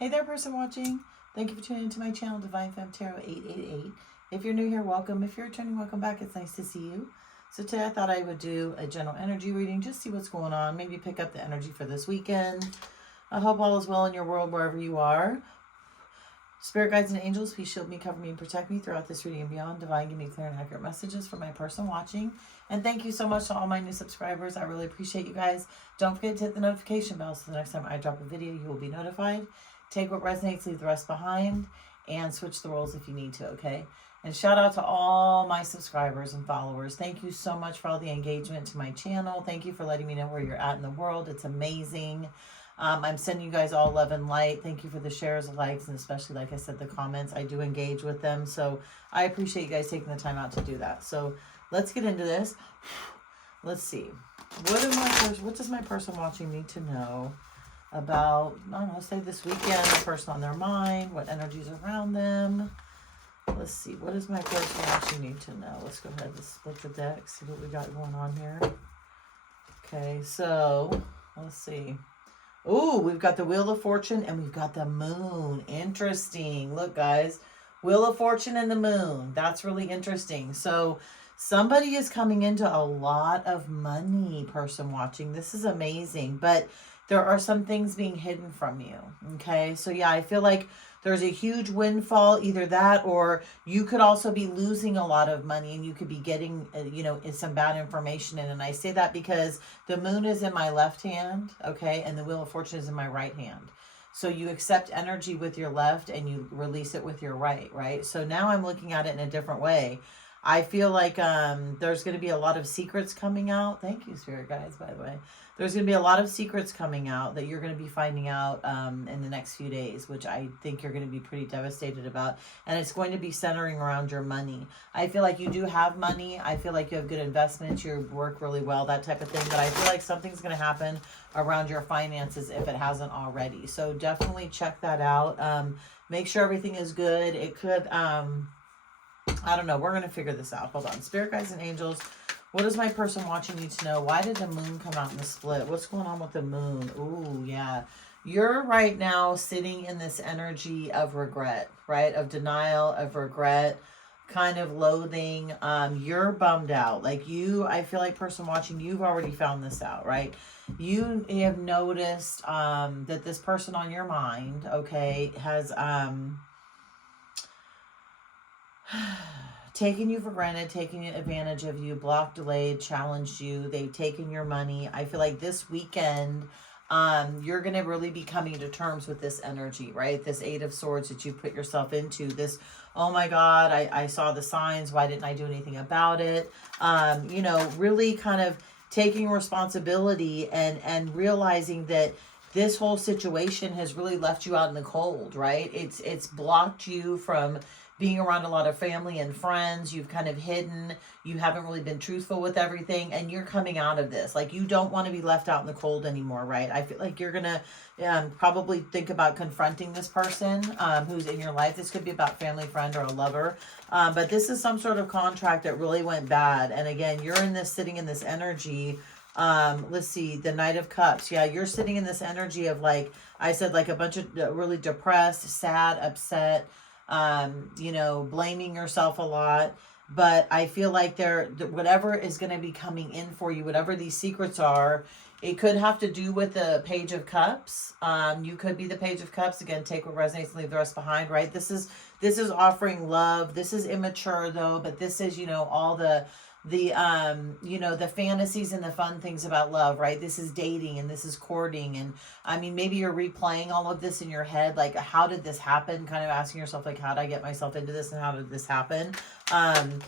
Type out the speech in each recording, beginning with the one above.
Hey there, person watching. Thank you for tuning into my channel, Divine Femme Tarot 888. If you're new here, welcome. If you're returning, welcome back. It's nice to see you. So today I thought I would do a general energy reading, just see what's going on, maybe pick up the energy for this weekend. I hope all is well in your world wherever you are. Spirit guides and angels, please shield me, cover me, and protect me throughout this reading and beyond. Divine, give me clear and accurate messages for my person watching. And thank you so much to all my new subscribers. I really appreciate you guys. Don't forget to hit the notification bell so the next time I drop a video, you will be notified. Take what resonates, leave the rest behind, and switch the roles if you need to, okay? And shout out to all my subscribers and followers. Thank you so much for all the engagement to my channel. Thank you for letting me know where you're at in the world. It's amazing. I'm sending you guys all love and light. Thank you for the shares, likes, and especially, like I said, the comments. I do engage with them, so I appreciate you guys taking the time out to do that. So let's get into this. Let's see. What does my person watching need to know about, I don't know, say this weekend, the person on their mind, what energies around them. Let's see, what does my person watching need to know? Let's go ahead and split the deck, see what we got going on here. Okay, so let's see. Ooh, we've got the Wheel of Fortune and we've got the Moon. Interesting. Look, guys, Wheel of Fortune and the Moon. That's really interesting. So somebody is coming into a lot of money, person watching. This is amazing, but there are some things being hidden from you. Okay, so yeah, I feel like there's a huge windfall, either that or you could also be losing a lot of money and you could be getting, some bad information in. And I say that because the Moon is in my left hand, okay, and the Wheel of Fortune is in my right hand. So you accept energy with your left and you release it with your right, right? So now I'm looking at it in a different way. I feel like there's going to be a lot of secrets coming out. Thank you, Spirit guides, by the way. There's going to be a lot of secrets coming out that you're going to be finding out in the next few days, which I think you're going to be pretty devastated about. And it's going to be centering around your money. I feel like you do have money. I feel like you have good investments. You work really well, that type of thing. But I feel like something's going to happen around your finances if it hasn't already. So definitely check that out. Make sure everything is good. It could... I don't know. We're going to figure this out. Hold on. Spirit guides and angels. What does my person watching need to know? Why did the Moon come out in the split? What's going on with the Moon? Ooh, yeah. You're right now sitting in this energy of regret, right? Of denial, of regret, kind of loathing. You're bummed out. Like I feel like person watching, you've already found this out, right? You have noticed that this person on your mind, okay, has... taken you for granted, taking advantage of you, blocked, delayed, challenged you. They've taken your money. I feel like this weekend, you're going to really be coming to terms with this energy, right? This Eight of Swords that you put yourself into. This, oh my God, I saw the signs. Why didn't I do anything about it? Really kind of taking responsibility and realizing that this whole situation has really left you out in the cold, right? It's blocked you from being around a lot of family and friends. You've kind of hidden. You haven't really been truthful with everything. And you're coming out of this. Like, you don't want to be left out in the cold anymore, right? I feel like you're going to probably think about confronting this person who's in your life. This could be about family, friend, or a lover. But this is some sort of contract that really went bad. And again, you're sitting in this energy. Let's see, the Knight of Cups. Yeah, you're sitting in this energy of, like I said, like a bunch of really depressed, sad, upset, blaming yourself a lot. But I feel like whatever is going to be coming in for you, whatever these secrets are, it could have to do with the Page of Cups. You could be the Page of Cups. Again, take what resonates and leave the rest behind, right? This is offering love. This is immature though, but this is, all the fantasies and the fun things about love, right? This is dating and this is courting. And I mean, maybe you're replaying all of this in your head. Like, how did this happen? Kind of asking yourself, like, how did I get myself into this and how did this happen? I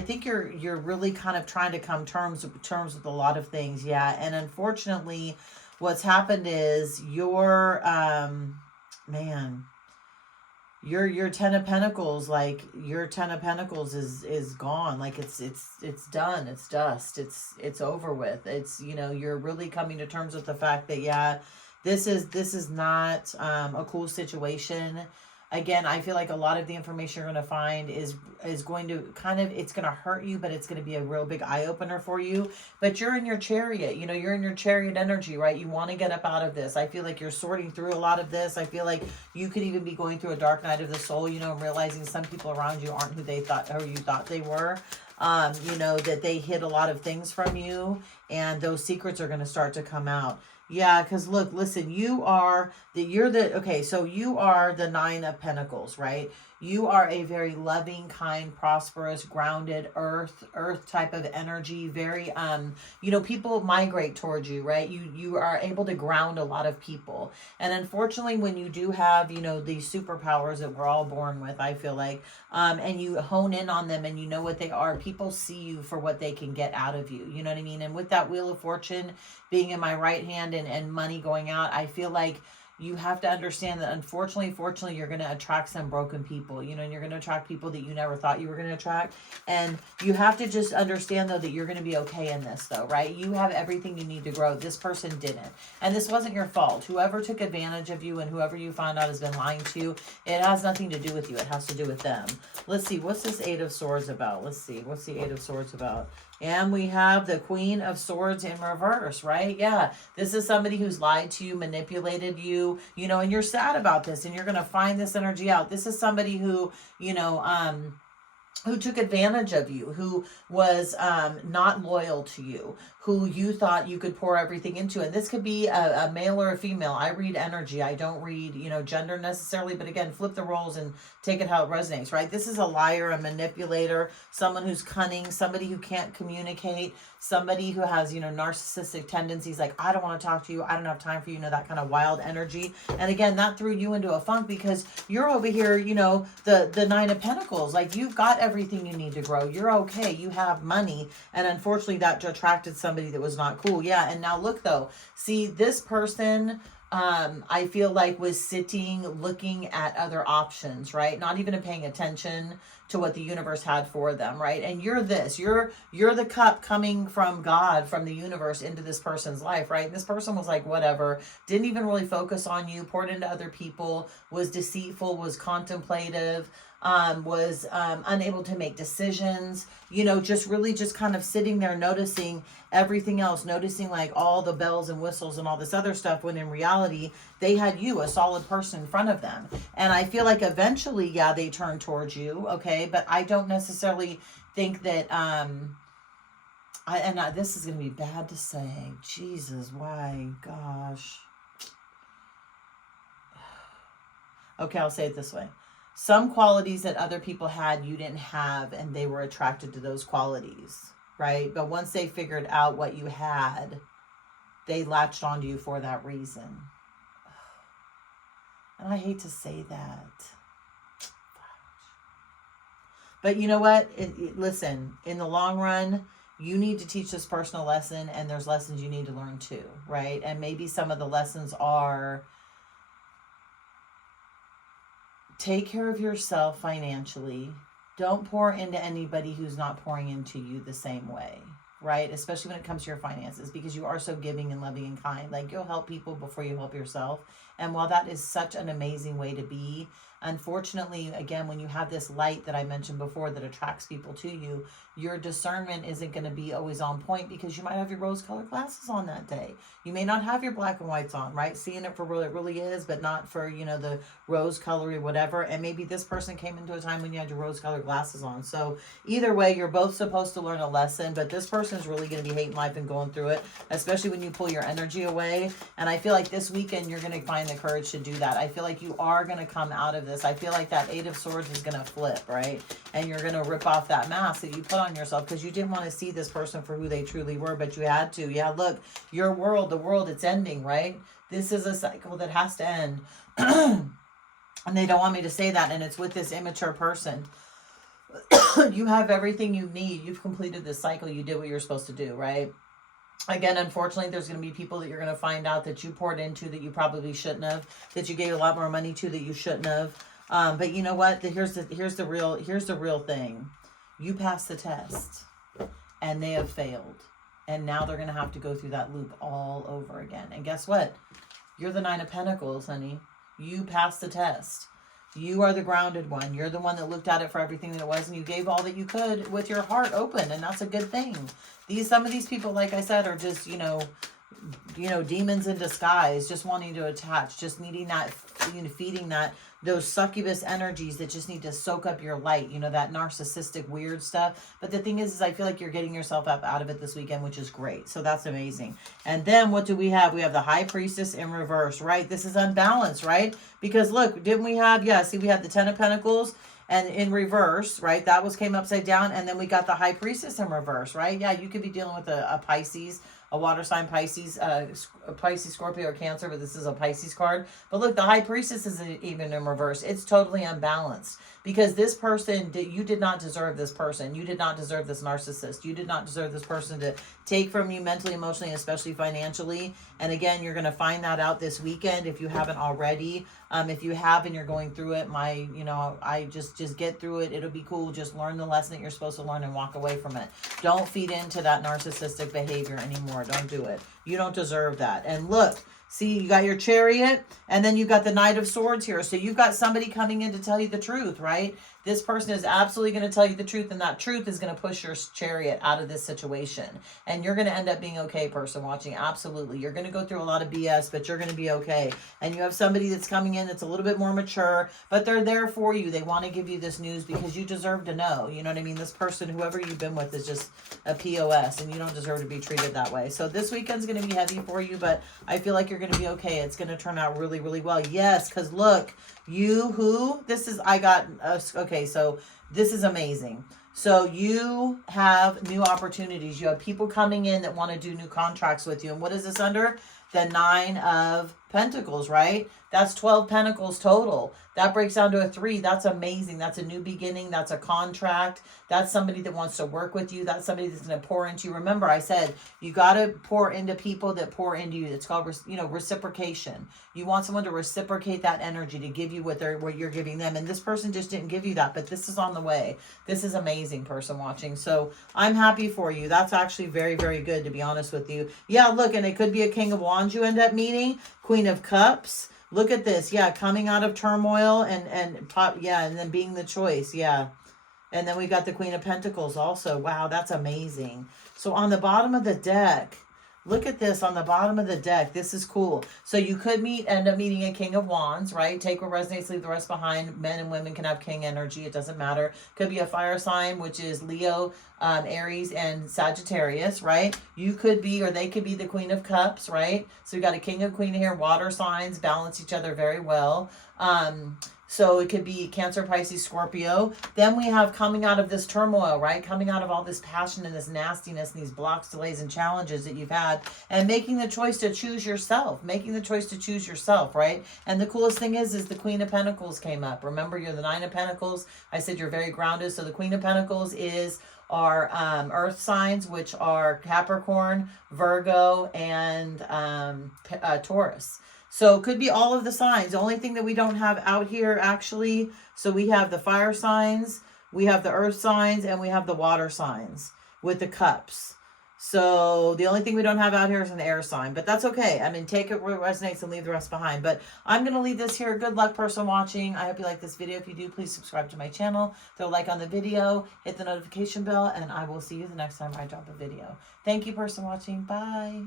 think you're really kind of trying to come terms with a lot of things. Yeah. And unfortunately what's happened is your Ten of Pentacles, like your Ten of Pentacles is gone. Like it's done. It's dust. It's over with. It's, you're really coming to terms with the fact that, yeah, this is not a cool situation. Again, I feel like a lot of the information you're going to find is going to kind of, it's going to hurt you, but it's going to be a real big eye opener for you. But you're in your chariot, you know, you're in your chariot energy, right? You want to get up out of this. I feel like you're sorting through a lot of this. I feel like you could even be going through a dark night of the soul, you know, and realizing some people around you aren't who they thought, or you thought they were. You know, that they hid a lot of things from you, and those secrets are going to start to come out. Yeah, because look, listen, okay, so you are the Nine of Pentacles, right? You are a very loving, kind, prosperous, grounded, earth type of energy. Very, you know, people migrate towards you, right? You are able to ground a lot of people. And unfortunately, when you do have, you know, these superpowers that we're all born with, I feel like, and you hone in on them and you know what they are, people see you for what they can get out of you. You know what I mean? And with that Wheel of Fortune being in my right hand and money going out, I feel like you have to understand that fortunately, you're going to attract some broken people, you know, and you're going to attract people that you never thought you were going to attract. And you have to just understand, though, that you're going to be okay in this, though, right? You have everything you need to grow. This person didn't. And this wasn't your fault. Whoever took advantage of you and whoever you found out has been lying to you, it has nothing to do with you. It has to do with them. Let's see. What's this Eight of Swords about? Let's see. What's the Eight of Swords about? And we have the Queen of Swords in reverse, right? Yeah, this is somebody who's lied to you, manipulated you, you know, and you're sad about this, and you're going to find this energy out. This is somebody who, you know, who took advantage of you, who was not loyal to you, who you thought you could pour everything into. And this could be a male or a female. I read energy. I don't read, you know, gender necessarily. But again, flip the roles and take it how it resonates, right? This is a liar, a manipulator, someone who's cunning, somebody who can't communicate, somebody who has, you know, narcissistic tendencies, like, I don't want to talk to you, I don't have time for you, you know, that kind of wild energy. And again, that threw you into a funk because you're over here, you know, the Nine of Pentacles, like, you've got everything you need to grow. You're okay. You have money. And unfortunately, that attracted somebody that was not cool. Yeah. And now look, though, see, this person, I feel like was sitting, looking at other options, right? Not even paying attention to what the universe had for them, right? And you're the cup coming from God, from the universe into this person's life, right? And this person was like, whatever, didn't even really focus on you, poured into other people, was deceitful, was contemplative, was unable to make decisions, you know, just really just kind of sitting there noticing everything else, noticing like all the bells and whistles and all this other stuff, when in reality, they had you, a solid person in front of them. And I feel like eventually, yeah, they turned towards you, okay? But I don't necessarily think that, this is going to be bad to say. Jesus, why? Gosh. Okay, I'll say it this way. Some qualities that other people had, you didn't have, and they were attracted to those qualities, right? But once they figured out what you had, they latched onto you for that reason. And I hate to say that. But you know what? Listen, in the long run, you need to teach this person a lesson, and there's lessons you need to learn too, right? And maybe some of the lessons are, take care of yourself financially. Don't pour into anybody who's not pouring into you the same way, right? Especially when it comes to your finances, because you are so giving and loving and kind. Like, you'll help people before you help yourself. And while that is such an amazing way to be, unfortunately, again, when you have this light that I mentioned before that attracts people to you, your discernment isn't going to be always on point, because you might have your rose-colored glasses on that day. You may not have your black and whites on, right? Seeing it for what it really is, but not for, you know, the rose color or whatever. And maybe this person came into a time when you had your rose-colored glasses on. So either way, you're both supposed to learn a lesson, but this person is really going to be hating life and going through it, especially when you pull your energy away. And I feel like this weekend, you're going to find the courage to do that. I feel like you are going to come out of this. I feel like that Eight of Swords is going to flip, right? And you're going to rip off that mask that you put on yourself, because you didn't want to see this person for who they truly were, but you had to. Yeah, look, your world, the world, it's ending, right? This is a cycle that has to end. And they don't want me to say that, and it's with this immature person. You have everything you need. You've completed this cycle. You did what you're supposed to do, right? Again, unfortunately, there's going to be people that you're going to find out that you poured into that you probably shouldn't have, that you gave a lot more money to that you shouldn't have. But you know what? Here's the real thing. You passed the test, and they have failed. And now they're going to have to go through that loop all over again. And guess what? You're the Nine of Pentacles, honey. You passed the test. You are the grounded one. You're the one that looked at it for everything that it was, and you gave all that you could with your heart open, and that's a good thing. Some of these people, like I said, are just, demons in disguise, just wanting to attach, just needing that, feeding those succubus energies that just need to soak up your light, that narcissistic weird stuff. But the thing is I feel like you're getting yourself up out of it this weekend, which is great. So that's amazing. And then what do we have? We have the High Priestess in reverse, right? This is unbalanced, right? Because look, didn't we have, we had the Ten of Pentacles and in reverse, right? That came upside down. And then we got the High Priestess in reverse, right? Yeah, you could be dealing with a Pisces, a water sign, Pisces, Pisces, Scorpio, or Cancer, but this is a Pisces card. But look, the High Priestess is even in reverse. It's totally unbalanced because this person, you did not deserve this person. You did not deserve this narcissist. You did not deserve this person to take from you mentally, emotionally, especially financially. And again, you're going to find that out this weekend if you haven't already. If you have and you're going through it, I just get through it. It'll be cool. Just learn the lesson that you're supposed to learn and walk away from it. Don't feed into that narcissistic behavior anymore. Don't do it. You don't deserve that. And look, see, you got your Chariot, and then you got the Knight of Swords here. So you've got somebody coming in to tell you the truth, right? This person is absolutely going to tell you the truth, and that truth is going to push your Chariot out of this situation. And you're going to end up being okay, person watching. Absolutely. You're going to go through a lot of BS, but you're going to be okay. And you have somebody that's coming in that's a little bit more mature, but they're there for you. They want to give you this news because you deserve to know. You know what I mean? This person, whoever you've been with, is just a POS, and you don't deserve to be treated that way. So this weekend's going to be heavy for you, but I feel like you're going to be okay. It's going to turn out really, really well. Yes, because look, okay, so this is amazing. So you have new opportunities. You have people coming in that want to do new contracts with you. And what is this under? The Nine of Pentacles, right? That's 12 Pentacles total. That breaks down to a 3. That's amazing. That's a new beginning. That's a contract. That's somebody that wants to work with you. That's somebody that's going to pour into you. Remember, I said you got to pour into people that pour into you. It's called, reciprocation. You want someone to reciprocate that energy, to give you what you're giving them. And this person just didn't give you that, but this is on the way. This is amazing, person watching. So I'm happy for you. That's actually very, very good, to be honest with you. Yeah, look, and it could be a King of Wands you end up meeting, Queen of Cups. Look at this. Yeah, coming out of turmoil and then being the choice. Yeah. And then we got the Queen of Pentacles also. Wow, that's amazing. So on the bottom of the deck, look at this on the bottom of the deck. This is cool. So you could end up meeting a King of Wands, right? Take what resonates, leave the rest behind. Men and women can have king energy. It doesn't matter. Could be a fire sign, which is Leo, Aries, and Sagittarius, right? You could be, or they could be the Queen of Cups, right? So we got a King of Queen here. Water signs balance each other very well. So it could be Cancer, Pisces, Scorpio. Then we have coming out of this turmoil, right? Coming out of all this passion and this nastiness and these blocks, delays, and challenges that you've had, and making the choice to choose yourself. Making the choice to choose yourself, right? And the coolest thing is the Queen of Pentacles came up. Remember, you're the Nine of Pentacles. I said you're very grounded. So the Queen of Pentacles is our earth signs, which are Capricorn, Virgo, and Taurus. So it could be all of the signs. The only thing that we don't have out here, actually, so we have the fire signs, we have the earth signs, and we have the water signs with the cups. So the only thing we don't have out here is an air sign, but that's okay. I mean, take it where it resonates and leave the rest behind. But I'm going to leave this here. Good luck, person watching. I hope you like this video. If you do, please subscribe to my channel. Throw a like on the video, hit the notification bell, and I will see you the next time I drop a video. Thank you, person watching. Bye.